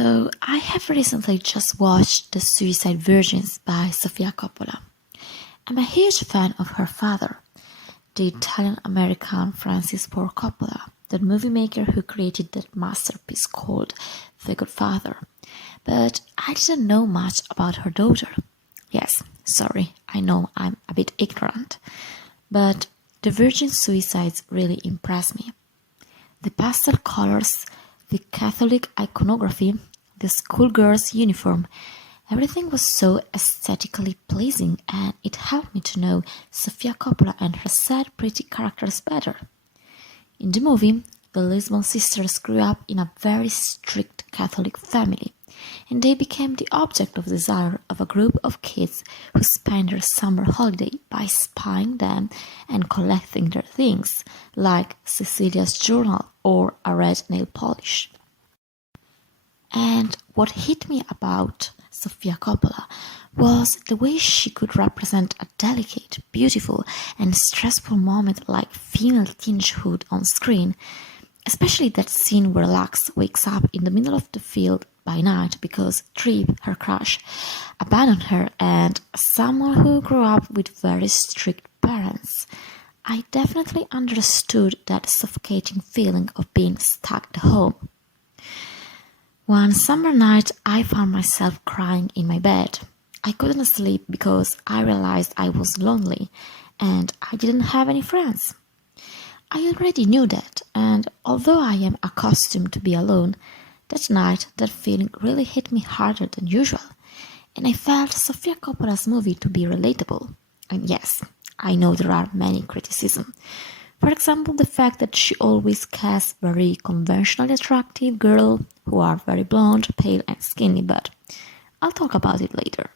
So, I have recently just watched The Suicide Virgins by Sofia Coppola. I'm a huge fan of her father, the Italian-American Francis Ford Coppola, the movie maker who created that masterpiece called The Godfather. But I didn't know much about her daughter. Yes, sorry, I know I'm a bit ignorant. But the virgin suicides really impress me. The pastel colors, the Catholic iconography, the schoolgirl's uniform, everything was so aesthetically pleasing, and it helped me to know Sofia Coppola and her sad, pretty characters better. In the movie, the Lisbon sisters grew up in a very strict Catholic family, and they became the object of desire of a group of kids who spent their summer holiday by spying them and collecting their things, like Cecilia's journal or a red nail polish. And what hit me about Sofia Coppola was the way she could represent a delicate, beautiful, and stressful moment like female teenagehood on screen, especially that scene where Lux wakes up in the middle of the field by night because Trip, her crush, abandoned her, and someone who grew up with very strict parents. I definitely understood that suffocating feeling of being stuck at home. One summer night, I found myself crying in my bed. I couldn't sleep because I realized I was lonely and I didn't have any friends. I already knew that, and although I am accustomed to be alone, that night that feeling really hit me harder than usual, and I felt Sofia Coppola's movie to be relatable. And yes, I know there are many criticisms. For example, the fact that she always casts very conventionally attractive girls who are very blonde, pale and skinny, but I'll talk about it later.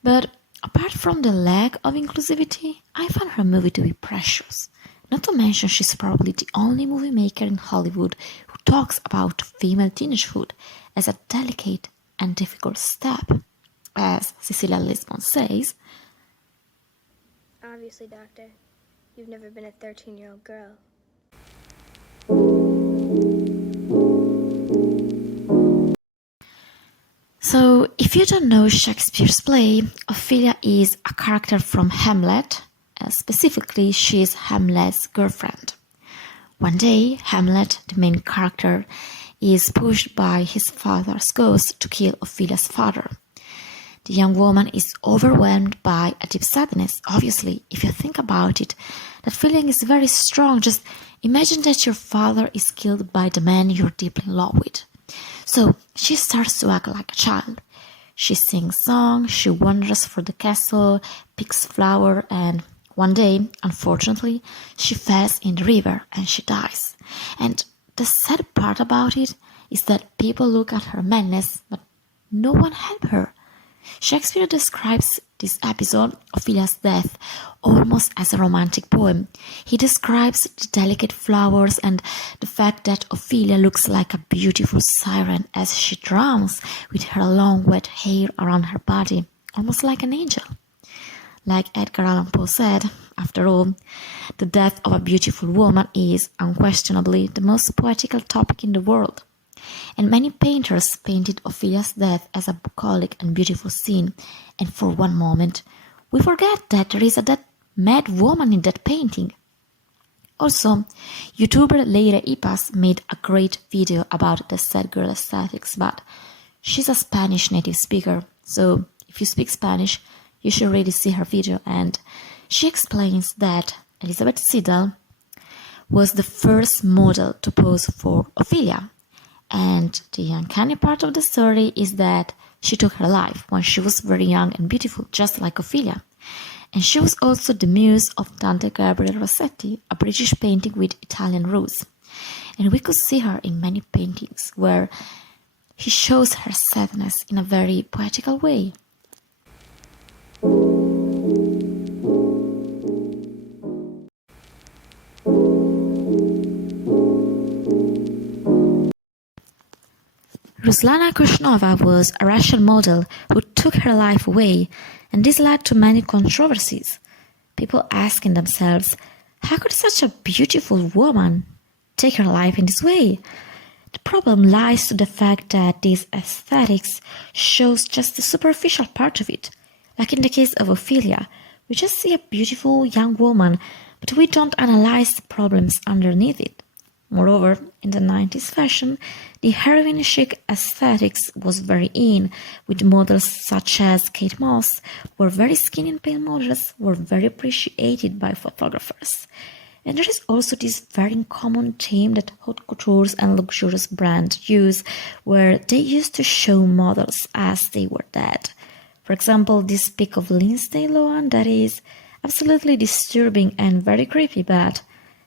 But apart from the lack of inclusivity, I found her movie to be precious. Not to mention she's probably the only movie maker in Hollywood who talks about female teenagehood as a delicate and difficult step. As Cecilia Lisbon says, "Obviously, Doctor, you've never been a 13-year-old girl." So, if you don't know Shakespeare's play, Ophelia is a character from Hamlet. Specifically, she is Hamlet's girlfriend. One day, Hamlet, the main character, is pushed by his father's ghost to kill Ophelia's father. The young woman is overwhelmed by a deep sadness. Obviously, if you think about it, that feeling is very strong. Just imagine that your father is killed by the man you're deeply in love with. So she starts to act like a child. She sings songs, she wanders for the castle, picks flowers, and one day, unfortunately, she falls in the river and she dies. And the sad part about it is that people look at her madness, but no one helps her. Shakespeare describes this episode, Ophelia's death, almost as a romantic poem. He describes the delicate flowers and the fact that Ophelia looks like a beautiful siren as she drowns with her long wet hair around her body, almost like an angel. Like Edgar Allan Poe said, after all, the death of a beautiful woman is unquestionably the most poetical topic in the world. And many painters painted Ophelia's death as a bucolic and beautiful scene, and for one moment, we forget that there is a dead mad woman in that painting. Also, YouTuber Leire Ipas made a great video about the Sad Girl Easthetics, but she's a Spanish native speaker, so if you speak Spanish, you should really see her video, and she explains that Elizabeth Siddal was the first model to pose for Ophelia. And the uncanny part of the story is that she took her life when she was very young and beautiful, just like Ophelia. And she was also the muse of Dante Gabriel Rossetti, a British painting with Italian roots. And we could see her in many paintings where he shows her sadness in a very poetical way. Ruslana Kushnova was a Russian model who took her life away, and this led to many controversies. People asking themselves, how could such a beautiful woman take her life in this way? The problem lies to the fact that this aesthetics shows just the superficial part of it. Like in the case of Ophelia, we just see a beautiful young woman, but we don't analyze the problems underneath it. Moreover, in the 90s fashion, the heroin chic aesthetics was very in, with models such as Kate Moss, where very skinny and pale models were very appreciated by photographers. And there is also this very common theme that haute coutures and luxurious brands use, where they used to show models as they were dead. For example, this pic of Lindsay Lohan that is absolutely disturbing and very creepy, but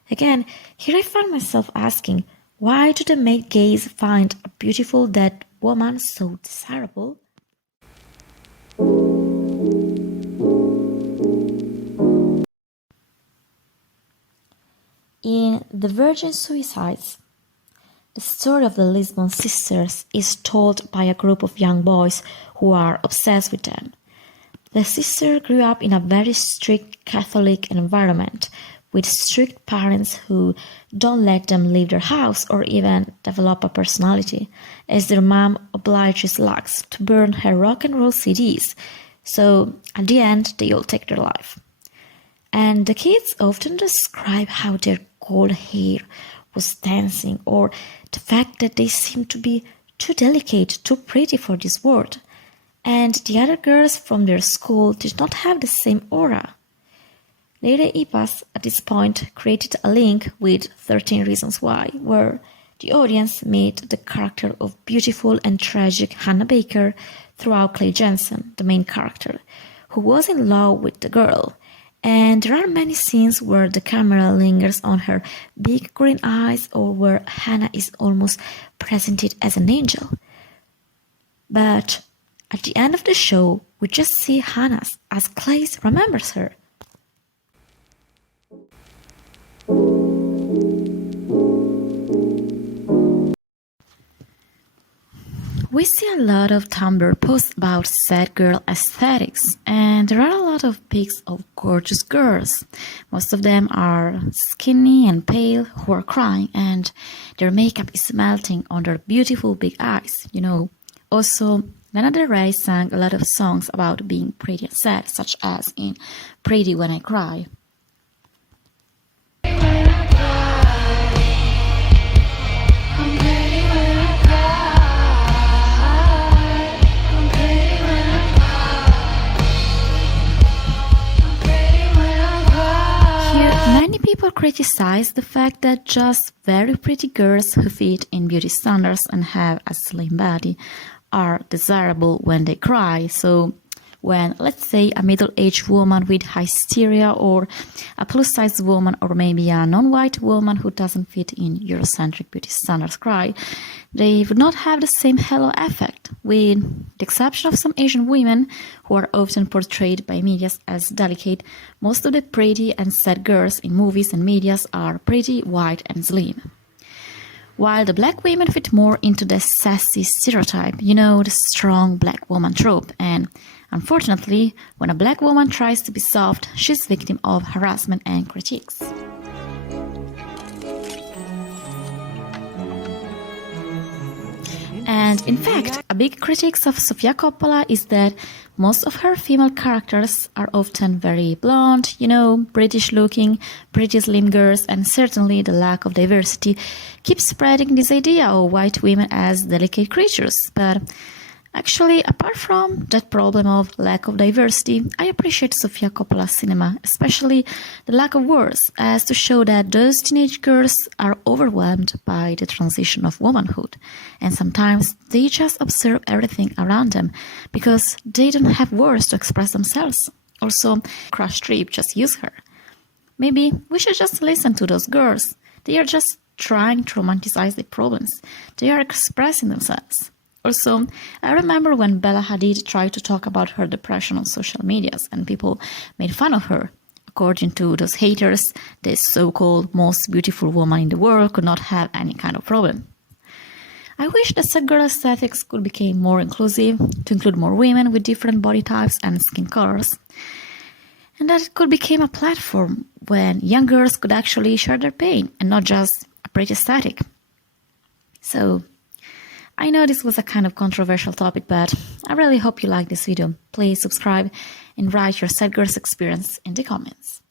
again, here I find myself asking, why do the male gaze find a beautiful dead woman so desirable? In The Virgin Suicides, the story of the Lisbon sisters is told by a group of young boys who are obsessed with them. The sisters grew up in a very strict Catholic environment, with strict parents who don't let them leave their house or even develop a personality, as their mom obliges Lux to burn her rock and roll CDs, so at the end they all take their life. And the kids often describe how their gold hair was dancing, or the fact that they seemed to be too delicate, too pretty for this world, and the other girls from their school did not have the same aura. Lady Ipas, at this point, created a link with 13 Reasons Why, where the audience met the character of beautiful and tragic Hannah Baker throughout Clay Jensen, the main character, who was in love with the girl. And there are many scenes where the camera lingers on her big green eyes or where Hannah is almost presented as an angel. But at the end of the show, we just see Hannah as Clay remembers her. We see a lot of Tumblr posts about sad girl aesthetics, and there are a lot of pics of gorgeous girls. Most of them are skinny and pale, who are crying, and their makeup is melting on their beautiful big eyes, Also, Lana Del Rey sang a lot of songs about being pretty and sad, such as in Pretty When I Cry. Many people criticize the fact that just very pretty girls who fit in beauty standards and have a slim body are desirable when they cry. So when, let's say, a middle-aged woman with hysteria or a plus-size woman or maybe a non-white woman who doesn't fit in Eurocentric beauty standards cry, they would not have the same halo effect, with the exception of some Asian women who are often portrayed by media as delicate. Most of the pretty and sad girls in movies and media are pretty, white and slim. While the black women fit more into the sassy stereotype, the strong black woman trope, and unfortunately, when a black woman tries to be soft, she's victim of harassment and critiques. And in fact, a big critique of Sofia Coppola is that most of her female characters are often very blonde, British-looking, pretty slim girls, and certainly the lack of diversity keeps spreading this idea of white women as delicate creatures. But actually, apart from that problem of lack of diversity, I appreciate Sofia Coppola's cinema, especially the lack of words, as to show that those teenage girls are overwhelmed by the transition of womanhood. And sometimes they just observe everything around them because they don't have words to express themselves. Also, Crush Trip just use her. Maybe we should just listen to those girls. They are just trying to romanticize their problems. They are expressing themselves. Also, I remember when Bella Hadid tried to talk about her depression on social medias and people made fun of her. According to those haters, this so-called most beautiful woman in the world could not have any kind of problem. I wish that Sad Girl Easthetics could become more inclusive, to include more women with different body types and skin colors, and that it could become a platform when young girls could actually share their pain and not just a pretty aesthetic. So, I know this was a kind of controversial topic, but I really hope you like this video. Please subscribe and write your Sad Girls experience in the comments.